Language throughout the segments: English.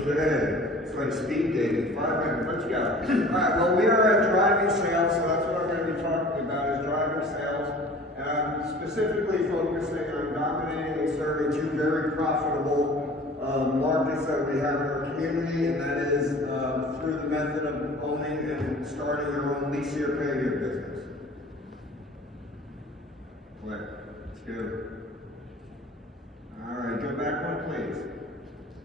Okay, it's like speed dating, 5 minutes, let's go. All right, well, we are at driving sales, so that's what I'm going to be talking about, is driving sales. And I'm specifically focusing on dominating and serving two very profitable markets that we have in our community, and that is through the method of owning and starting your own lease here, pay here business. Click, let's go. All right, go back one, please.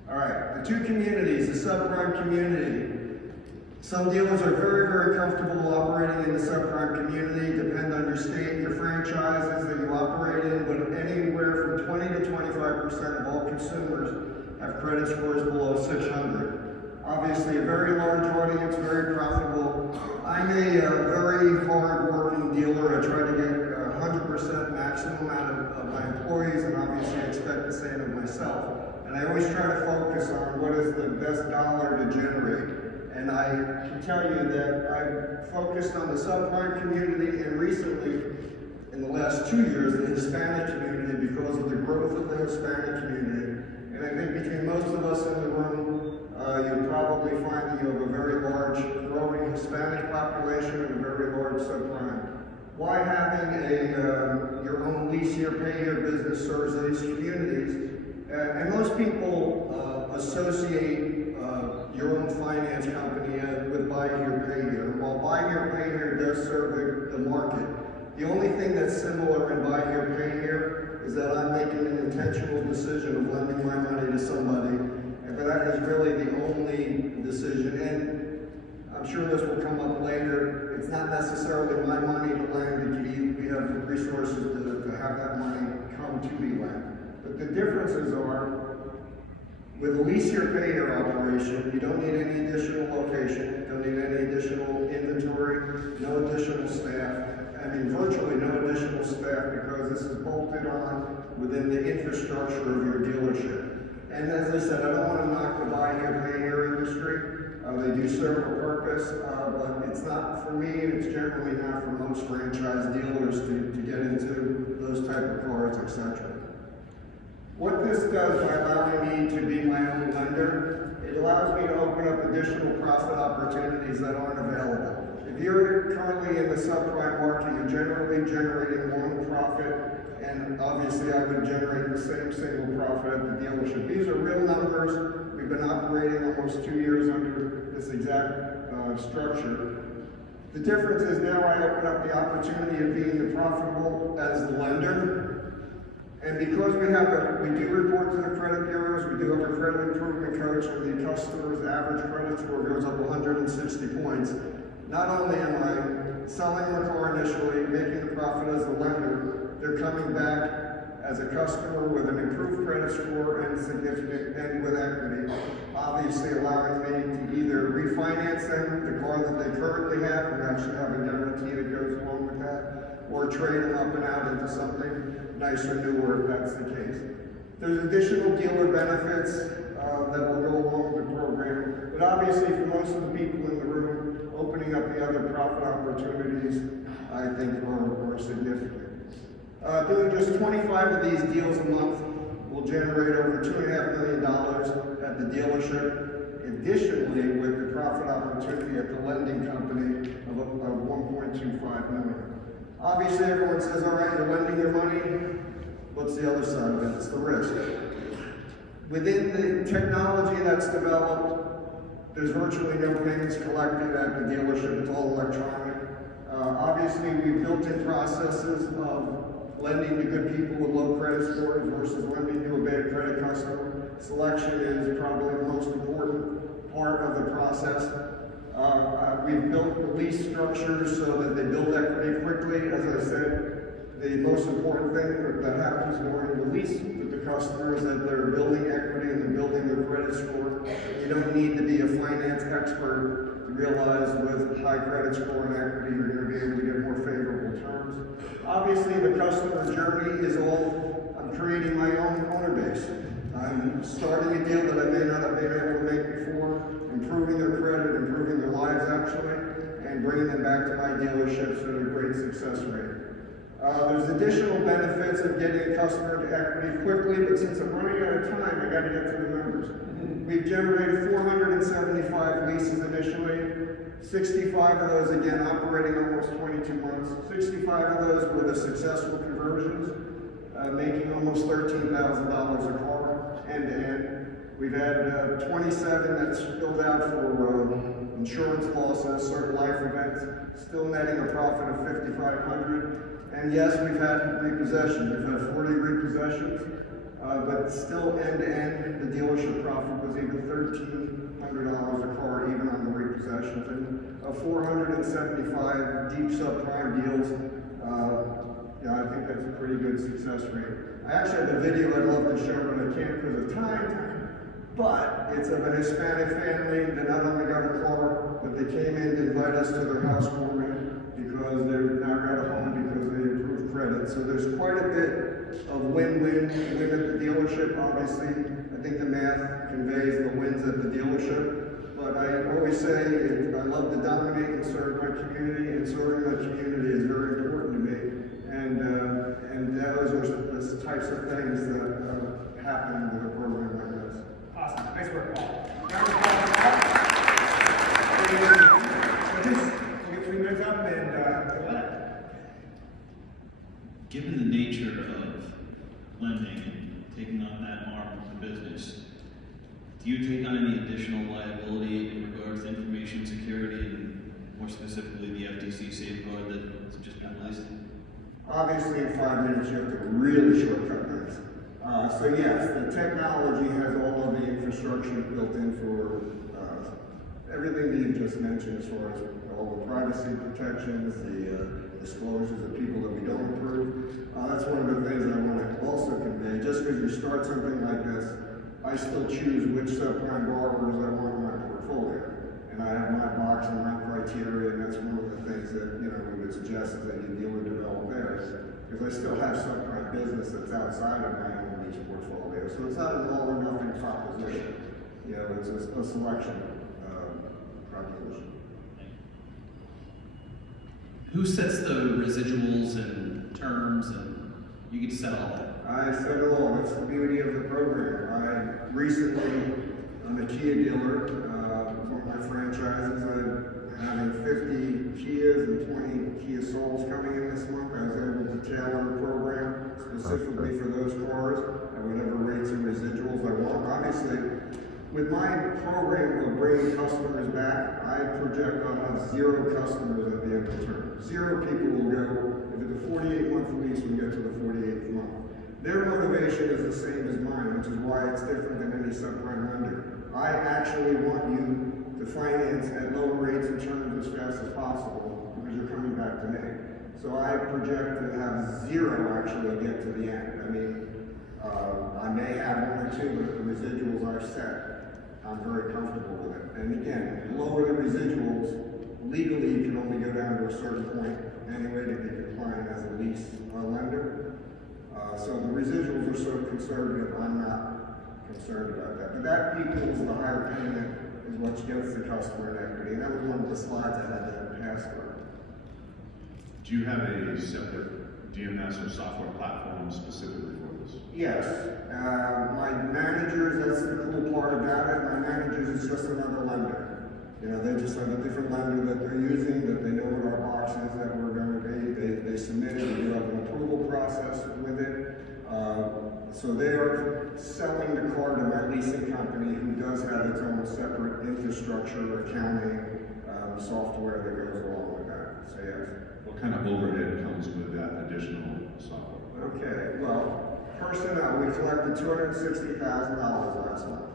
All right, the two communities, the subprime community. Some dealers are very, very comfortable operating in the subprime community. Depend on your state, your franchises that you operate in, but anywhere from 20 to 25% of all consumers have credit scores below 600. Obviously, a very large audience, very profitable. I'm a very hard-working dealer. I try to get 100% maximum out of my employees, and obviously I expect the same of myself. And I always try to focus on what is the best dollar to generate. And I can tell you that I've focused on the subprime community, and recently, in the last 2 years, the Hispanic community, because of the growth of the Hispanic community. And I think between most of us in the room, you'll probably find that you have a very large growing Hispanic population and a very large subprime. Why having your own lease here, pay here business serves these communities? And most people associate your own finance company with buy here, pay here. While buy here, pay here does serve the market, the only thing that's similar in buy here, pay here is that I'm making an intentional decision of lending my money to somebody, and that is really the only decision. And I'm sure this will come up later. It's not necessarily my money to lend. We have resources to have that money come to be lent. But the differences are, with a lease here, pay here operation, you don't need any additional location, don't need any additional inventory, no additional staff. I mean, virtually no additional staff, because this is bolted on within the infrastructure of your dealership. And as I said, I don't want to knock the buy here, pay here industry. They do serve a purpose, but it's not for me, and it's generally not for most franchise dealers to get into those type of cars, etc. What this does by allowing me to be my own lender, it allows me to open up additional profit opportunities that aren't available. If you're currently in the subprime market, you're generally generating one profit, and obviously I would generate the same single profit at the dealership. These are real numbers. We've been operating almost 2 years under this exact structure. The difference is now I open up the opportunity of being the profitable as the lender. And because we do report to the credit bureaus, we do have a credit improvement coach where the customer's average credit score goes up 160 points. Not only am I selling the car initially, making the profit as the lender, they're coming back as a customer with an improved credit score and with equity, obviously allowing me to either refinance them, the car that they currently have, and actually have a guarantee that goes along with that, or trade them up and out into something nicer, newer, if that's the case. There's additional dealer benefits that will go along with the program, but obviously for most of the people in the room, opening up the other profit opportunities, I think are significant. Doing just 25 of these deals a month will generate over $2.5 million at the dealership. Additionally, with the profit opportunity at the lending company of $1.25 million. Obviously, everyone says, all right, you're lending your money. What's the other side of it? It's the risk. Within the technology that's developed, there's virtually no payments collected at the dealership. It's all electronic. Obviously, we've built in processes of lending to good people with low credit scores versus lending to a bad credit customer. Selection is probably the most important part of the process. We've built the lease structures so that they build equity quickly. As I said, the most important thing that happens during the lease with the customer is that they're building equity and they're building their credit score. You don't need to be a finance expert to realize with high credit score and equity, you're going to be able to get more favorable terms. Obviously, the customer journey is all, I'm creating my own owner base. I'm starting a deal that I may not have been able to make before, improving their credit, improving their lives actually, and bringing them back to my dealerships at a great success rate. There's additional benefits of getting a customer to equity quickly, but since I'm running out of time, I gotta get to the numbers. We've generated 475 leases initially, 65 of those, again, operating almost 22 months. 65 of those were the successful conversions, making almost $13,000 a car, end to end. We've had 27 that's filled out for insurance losses, certain life events, still netting a profit of $5,500. And yes, we've had repossessions. We've had 40 repossessions, but still end to end, the dealership profit was even $1,300 a car, even on the repossessions. And 475 deep subprime deals. Yeah, I think that's a pretty good success rate. I actually have a video I'd love to show, but I can't because of time. But it's of an Hispanic family that not only got a car, but they came in to invite us to their housewarming because they're now got a home because they improved credit. So there's quite a bit of win-win at the dealership. Obviously, I think the math conveys the wins at the dealership. But I always say I love to dominate and serve my community, and serving my community is very important to me. And those are the types of things that happen with a program like this. Awesome. Nice work, Paul. We'll get 3 minutes up and go at it. Given the nature of lending and taking on that arm of the business, do you take on any additional liability in regards to information security and more specifically the FTC safeguard that's just been released? Obviously, in 5 minutes, you have to really shortcut things. So yes, the technology has all of the infrastructure built in for everything that you just mentioned, as far as all the privacy protections, the disclosures of people that we don't approve. That's one of the things I want to also convey. Just because you start something like this, I still choose which subprime borrowers I want in my portfolio. And I have my box and my criteria, and that's one of the things that, we would suggest is that you deal and develop theirs. Because I still have subprime business that's outside of my own lease portfolio. So it's not an all or nothing proposition. It's a selection proposition. Who sets the residuals and terms, and you get to set all that? I set it all. That's the beauty of the program. I'm a Kia dealer. One of my franchises, I'm having 50 Kias and 20 Kia Souls coming in this month. I was able to tailor a program specifically for those cars at whatever rates and residuals I want. Obviously, with my program of bringing customers back, I project I'll have 0 customers at the end of the term. 0 people will go, if it's a 48-month lease, we get to the 48th month. Their motivation is the same as mine, which is why it's different than any subprime lender. I actually want you to finance at lower rates and terms as fast as possible because you're coming back to me. So I project to have 0 actually get to the end. I may have 1 or 2, but the residuals are set. I'm very comfortable with it. And again, the lower the residuals, legally you can only go down to a certain point anyway to be compliant as a lease lender. So the residuals are so conservative, I'm not concerned about that. But that equals the higher payment is what gets the customer in equity. And that was one of the slides I had that passed through. Do you have a separate DMS or software platform specifically for this? Yes. My managers, that's the cool part about it. My managers is just another lender. They just have a different lender that they're using, that they know what our box is that we're going to be. They submit it, we have an approval process with it. So they are selling the car to my leasing company, who does have its own separate infrastructure, accounting, software that goes along with that. So yes. What kind of overhead comes with that additional software? Okay, well, personnel, we collected $260,000 last month,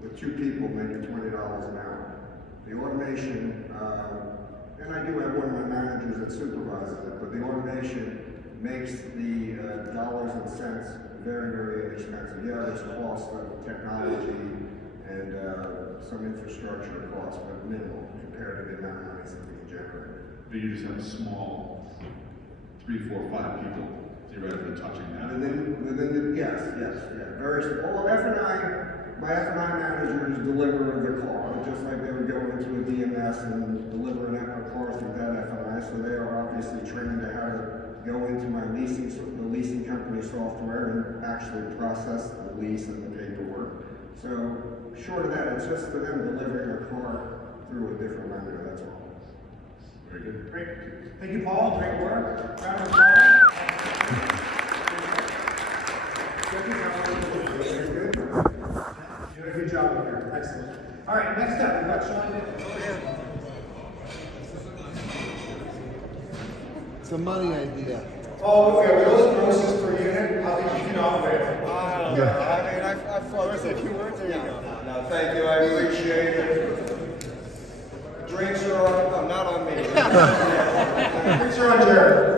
with 2 people making $20 an hour. The automation, and I do have one of my managers that supervises it, but the automation makes the dollars and cents very, very inexpensive. Yeah, there's cost of technology and some infrastructure costs, but minimal compared to the amount of money something can generate. Do you just have a small 3, 4, 5 people theoretically touching that? Yes, very small. Well, my F&I managers deliver the car, just like they would go into a DMS and deliver a car through that F&I, so they are obviously trained to how to go into my the leasing company software and actually process the lease and the paperwork. So short of that, it's just for them delivering a car through a different lender, that's all. Very good. Great. Thank you, Paul. Great work. Round of applause. Very good. You did a good job up here. Excellent. All right, next up, we've got Sean. It's a money idea. Oh, okay, are those grosses per unit? I think you can operate. I mean, I floated a few words there. No, thank you, I appreciate it. Drinks are not on me. Drinks are on Jared.